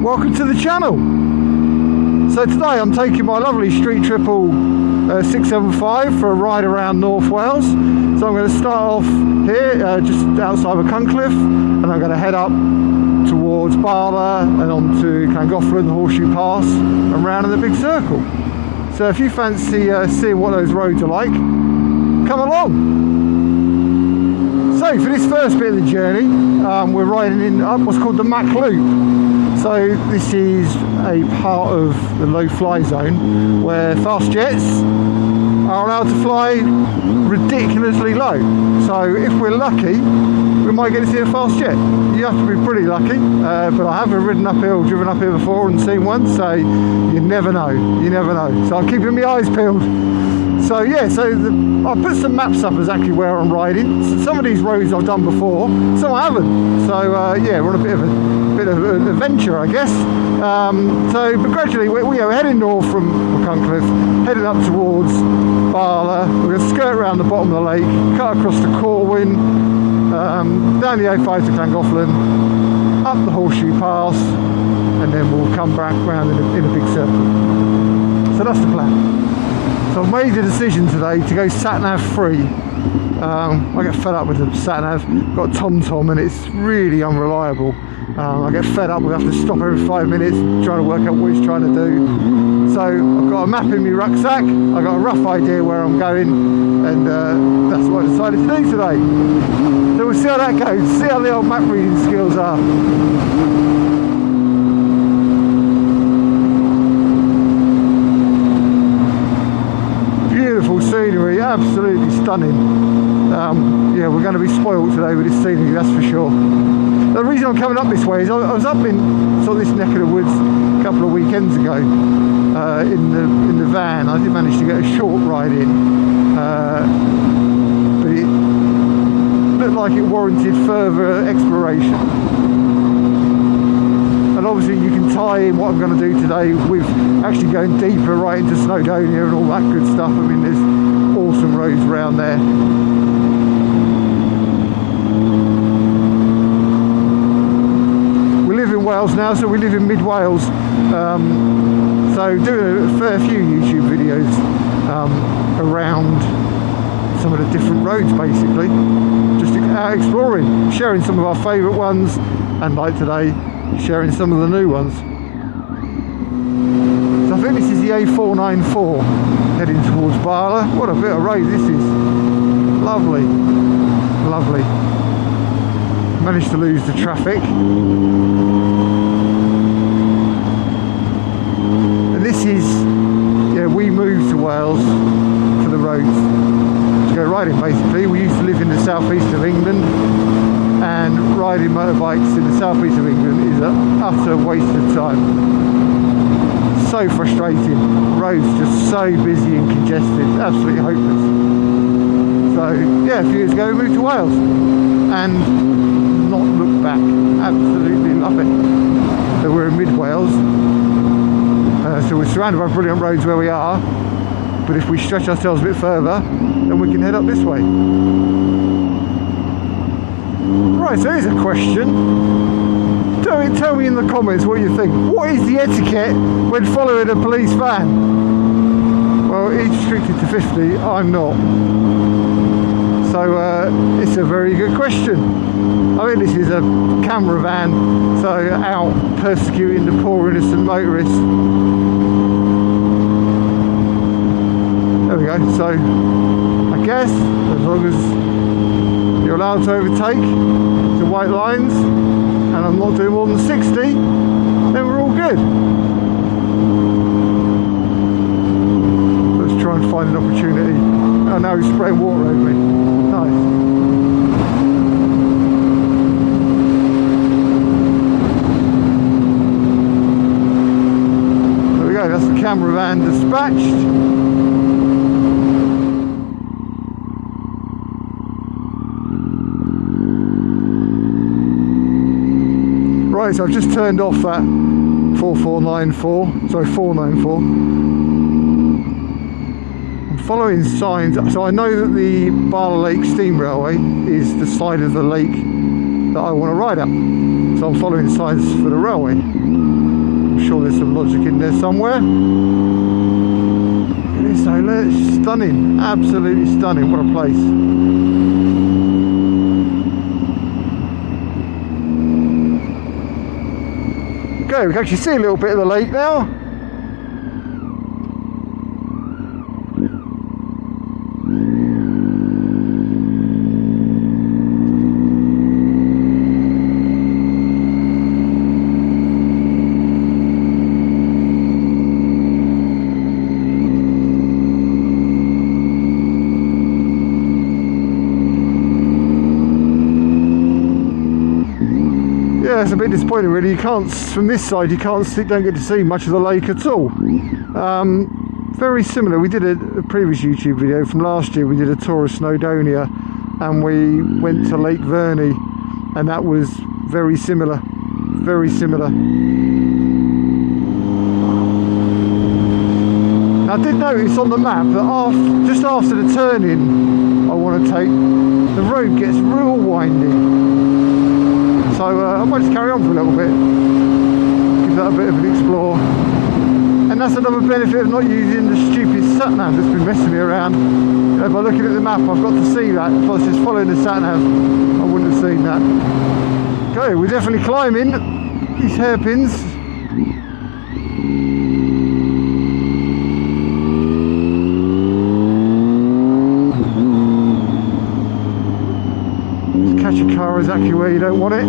welcome to the channel. So today I'm taking my lovely Street Triple 675 for a ride around North Wales. So I'm going to start off here just outside of Machynlleth, and I'm going to head up towards Bala and on to Llangollen, Horseshoe Pass, and round in the big circle. So if you fancy seeing what those roads are like, come along. So for this first bit of the journey, we're riding in up what's called the Mach Loop. So this is a part of the low fly zone where fast jets are allowed to fly ridiculously low. So if we're lucky, we might get to see a fast jet. You have to be pretty lucky, but I have driven up here before and seen one, so you never know, So I'm keeping my eyes peeled. So yeah, I put some maps up exactly where I'm riding. So some of these roads I've done before, some I haven't. So yeah, we're on a bit of an adventure, I guess. But gradually we're heading north from Machynlleth, heading up towards Bala. We're going to skirt around the bottom of the lake, cut across the Corwin, down the A5 to Llangollen, up the Horseshoe Pass, and then we'll come back round in a big circle. So that's the plan. So I've made the decision today to go sat-nav free. I get fed up with the sat-nav. Got TomTom and it's really unreliable. I get fed up, we have to stop every 5 minutes trying to work out what he's trying to do. So I've got a map in my rucksack, I've got a rough idea where I'm going, and that's what I decided to do today. So we'll see how that goes, see how the old map reading skills are. Beautiful scenery, absolutely stunning. Yeah, we're going to be spoiled today with this scenery, that's for sure. The reason I'm coming up this way is I was up in sort of this neck of the woods a couple of weekends ago in the van. I did manage to get a short ride in, but it looked like it warranted further exploration. And obviously you can tie in what I'm going to do today with actually going deeper right into Snowdonia and all that good stuff. I mean, there's awesome roads around there. Wales now, so we live in mid Wales, so doing a fair few YouTube videos around some of the different roads, basically just out exploring, sharing some of our favourite ones, and like today sharing some of the new ones. So I think this is the A494 heading towards Bala. What a bit of road this is. Lovely. Managed to lose the traffic. This is, yeah, we moved to Wales for the roads to go riding basically. We used to live in the southeast of England, and riding motorbikes in the southeast of England is an utter waste of time. So frustrating, roads just so busy and congested, absolutely hopeless. So yeah, a few years ago we moved to Wales and not looked back, absolutely love it. So we're in mid Wales. So we're surrounded by brilliant roads where we are, but if we stretch ourselves a bit further, then we can head up this way. Right, so here's a question. Tell me in the comments what you think. What is the etiquette when following a police van? Well, he's restricted to 50, I'm not. So it's a very good question. I mean, this is a camera van, so out persecuting the poor innocent motorists. There we go. So I guess as long as you're allowed to overtake the white lines and I'm not doing more than 60, then we're all good. Let's try and find an opportunity. Oh, now he's spraying water over me. Nice. There we go, that's the camera van dispatched. Right, so I've just turned off that 494. I'm following signs, so I know that the Bala Lake Steam Railway is the side of the lake that I want to ride at. So I'm following signs for the railway. I'm sure there's some logic in there somewhere. Look at this though, it's stunning, absolutely stunning, what a place. Okay, we can actually see a little bit of the lake now. Yeah, it's a bit disappointing really. You can't, from this side, you don't get to see much of the lake at all. Very similar. We did a previous YouTube video from last year. We did a tour of Snowdonia and we went to Lake Verney, and that was very similar. Very similar. Now, I did notice on the map that just after the turning I want to take, the road gets real windy. So I might just carry on for a little bit, give that a bit of an explore. And that's another benefit of not using the stupid sat-nav that's been messing me around. You know, by looking at the map, I've got to see that. If I was just following the sat-nav, I wouldn't have seen that. Okay, we're definitely climbing these hairpins. Catch a car exactly where you don't want it.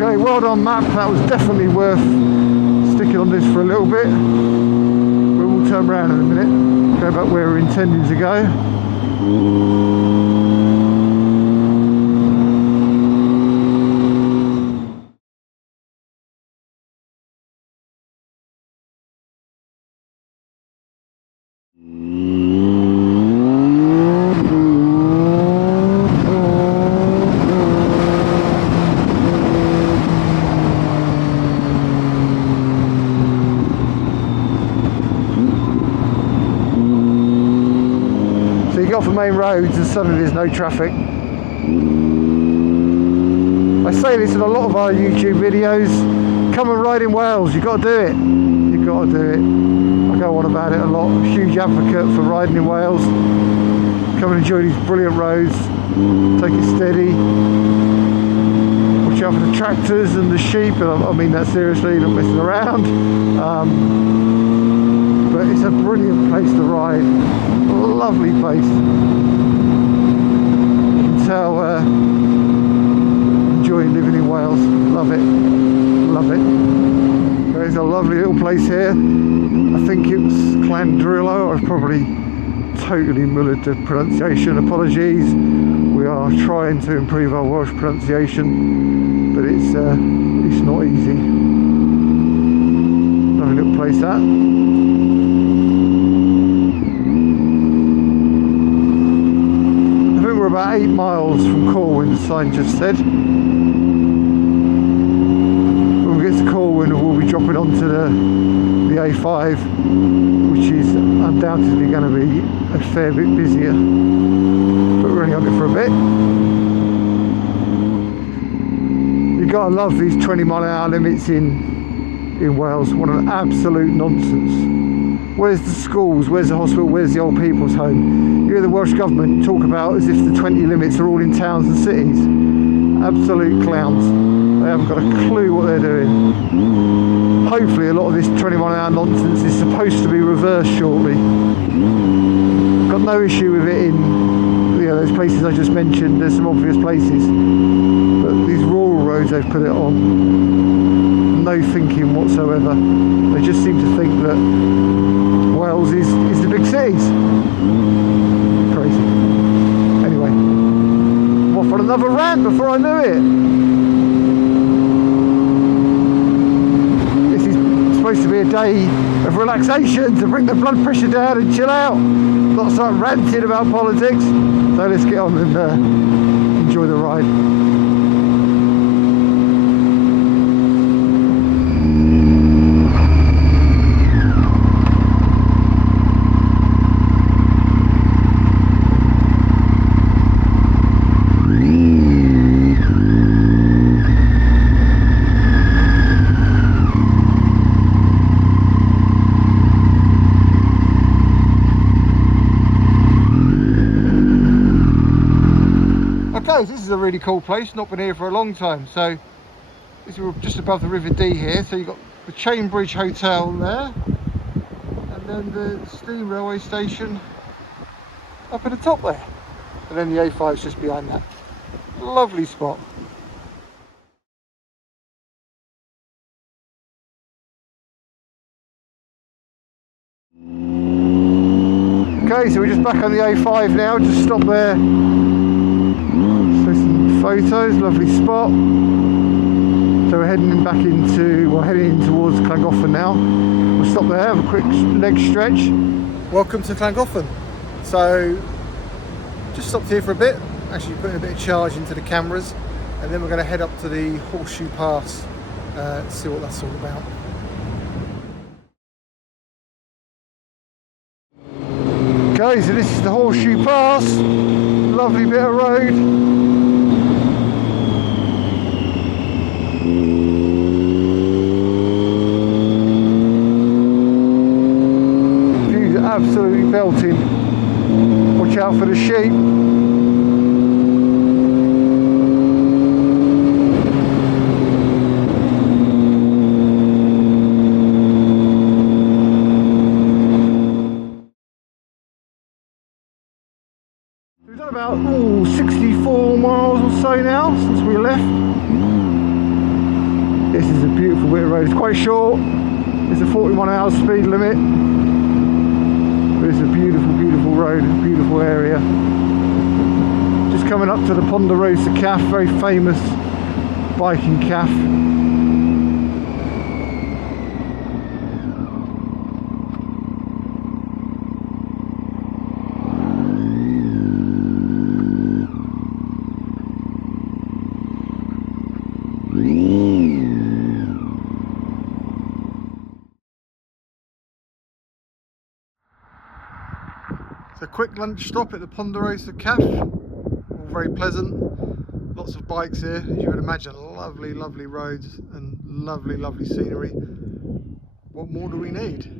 Okay, well done map, that was definitely worth sticking on this for a little bit. Turn around in a minute, go back where we're intending to go. Off the main roads and suddenly there's no traffic. I say this in a lot of our YouTube videos, come and ride in Wales, you've got to do it. You've got to do it. I go on about it a lot. I'm a huge advocate for riding in Wales. Come and enjoy these brilliant roads, take it steady, watch out for the tractors and the sheep, and I mean that seriously, not messing around. But it's a brilliant place to ride. Lovely place. You can tell enjoying living in Wales. Love it. Love it. There's a lovely little place here. I think it was Llandrillo. I've probably totally mullered the pronunciation. Apologies. We are trying to improve our Welsh pronunciation, but it's not easy. Lovely little place that. About 8 miles from Corwin, the sign just said. When we get to Corwin, we'll be dropping onto the A5, which is undoubtedly going to be a fair bit busier, but we're only on it for a bit. You've got to love these 20-mile-an-hour limits in Wales. What an absolute nonsense. Where's the schools, where's the hospital, where's the old people's home? You hear the Welsh government talk about as if the 20 limits are all in towns and cities. Absolute clowns. They haven't got a clue what they're doing. Hopefully a lot of this 20-mile-an-hour nonsense is supposed to be reversed shortly. Got no issue with it in those places I just mentioned. There's some obvious places. But these rural roads they've put it on, no thinking whatsoever. They just seem to think that Wales is the big cities. Crazy. Anyway, I'm off on another rant before I knew it. This is supposed to be a day of relaxation to bring the blood pressure down and chill out, not start ranting about politics. So let's get on and enjoy the ride. This is a really cool place, not been here for a long time. So this is just above the River Dee here, so you've got the Chainbridge Hotel there, and then the steam railway station up at the top there, and then the A5 is just behind that. Lovely spot. Okay, so we're just back on the A5 now, just stop there. Photos, lovely spot. So we're heading back into, well, heading in towards Llangollen now. We'll stop there, have a quick leg stretch. Welcome to Llangollen. So just stopped here for a bit, actually putting a bit of charge into the cameras, and then we're going to head up to the Horseshoe Pass, see what that's all about. Okay, so this is the Horseshoe Pass, lovely bit of road. Absolutely belting. Watch out for the sheep. We've done about 64 miles or so now since we left. This is a beautiful bit of road. It's quite short. It's a 41-hour speed limit. It's a beautiful, beautiful road, a beautiful area. Just coming up to the Ponderosa Calf, very famous biking calf. It's a quick lunch stop at the Ponderosa Calf, all very pleasant, lots of bikes here, as you would imagine, lovely, lovely roads and lovely, lovely scenery. What more do we need?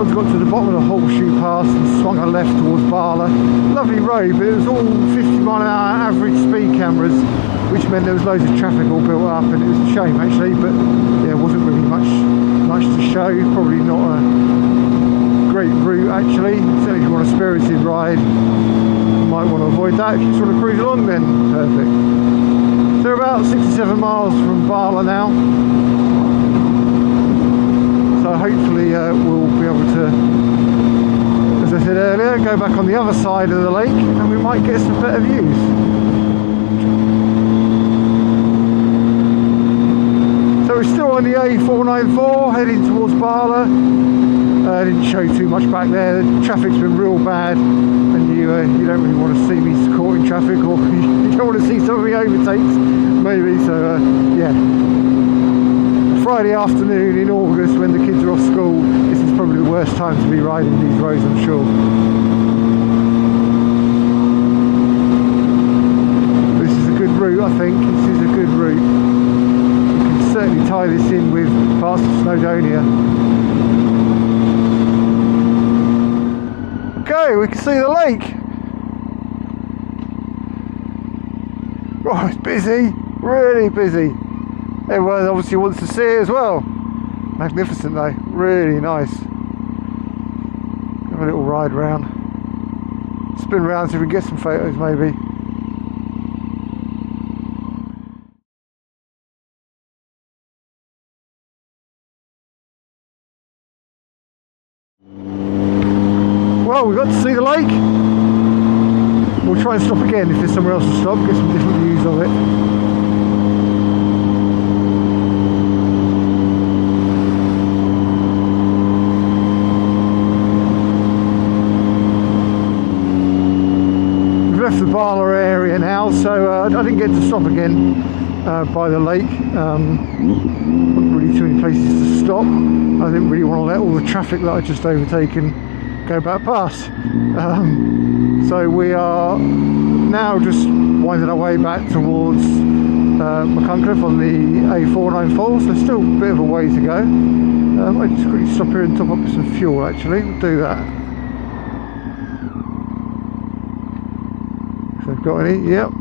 Once I got to the bottom of the Horseshoe Pass and swung a left towards Bala. Lovely road, but it was all 50-mile-an-hour average speed cameras, which meant there was loads of traffic all built up, and it was a shame actually, but yeah, wasn't really much to show. Probably not a great route actually. Certainly if you want a spirited ride, you might want to avoid that. If you just want to cruise along, then perfect. So we're about 67 miles from Bala now. So hopefully we'll be able to, as I said earlier, go back on the other side of the lake and we might get some better views. So we're still on the A494 heading towards Bala. I didn't show too much back there. The traffic's been real bad and you don't really want to see me caught in traffic, or you don't want to see some of the overtakes maybe, so yeah. Friday afternoon in August when the kids are off school, this is probably the worst time to be riding these roads, I'm sure. This is a good route, I think. This is a good route. You can certainly tie this in with parts of Snowdonia. Okay, we can see the lake. Oh, it's busy, really busy. Everyone obviously wants to see it as well. Magnificent though, really nice. Have a little ride round. Spin round so we can get some photos maybe. Well, we got to see the lake. We'll try and stop again if there's somewhere else to stop, get some different views of it. We've left the Bala area now, so I didn't get to stop again by the lake. Not really too many places to stop. I didn't really want to let all the traffic that I'd just overtaken go back past. So we are now just winding our way back towards Machynlleth on the A494, so still a bit of a way to go. I just quickly stop here and top up some fuel actually, we'll do that. If they've got any, yep.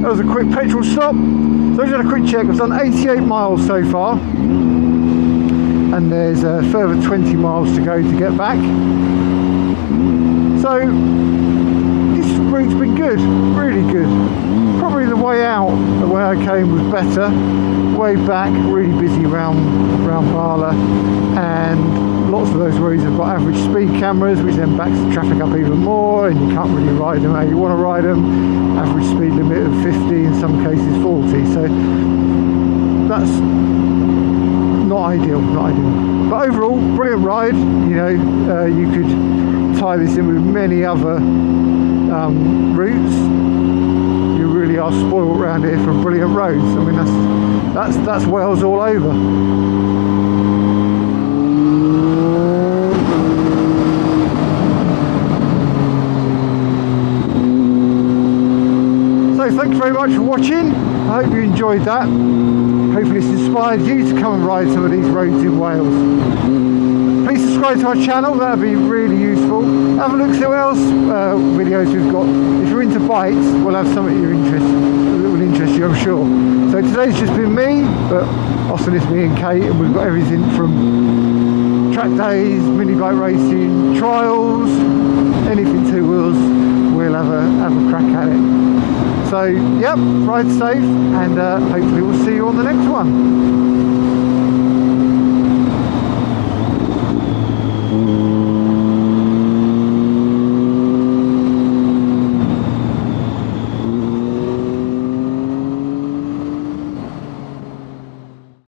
That was a quick petrol stop. So I just had a quick check. I've done 88 miles so far, and there's a further 20 miles to go to get back. So this route's been good, really good. Probably the way out, the way I came was better. Way back, really busy around Bala, and lots of those roads have got average speed cameras, which then backs the traffic up even more, and you can't really ride them how you want to ride them. Average speed limit of 50, in some cases 40, so that's not ideal, not ideal. But overall, brilliant ride. You know, you could tie this in with many other routes. You really are spoiled around here for brilliant roads. I mean, that's Wales all over. Thank you very much for watching. I hope you enjoyed that. Hopefully it's inspired you to come and ride some of these roads in Wales. Please subscribe to our channel, that would be really useful. Have a look see what else videos we've got. If you're into bikes, we'll have something that will interest you, I'm sure. So today's just been me, but often it's me and Kate, and we've got everything from track days, mini bike racing, trials, anything two wheels, we'll have a crack at it. So, yep, ride safe, and hopefully we'll see you on the next one.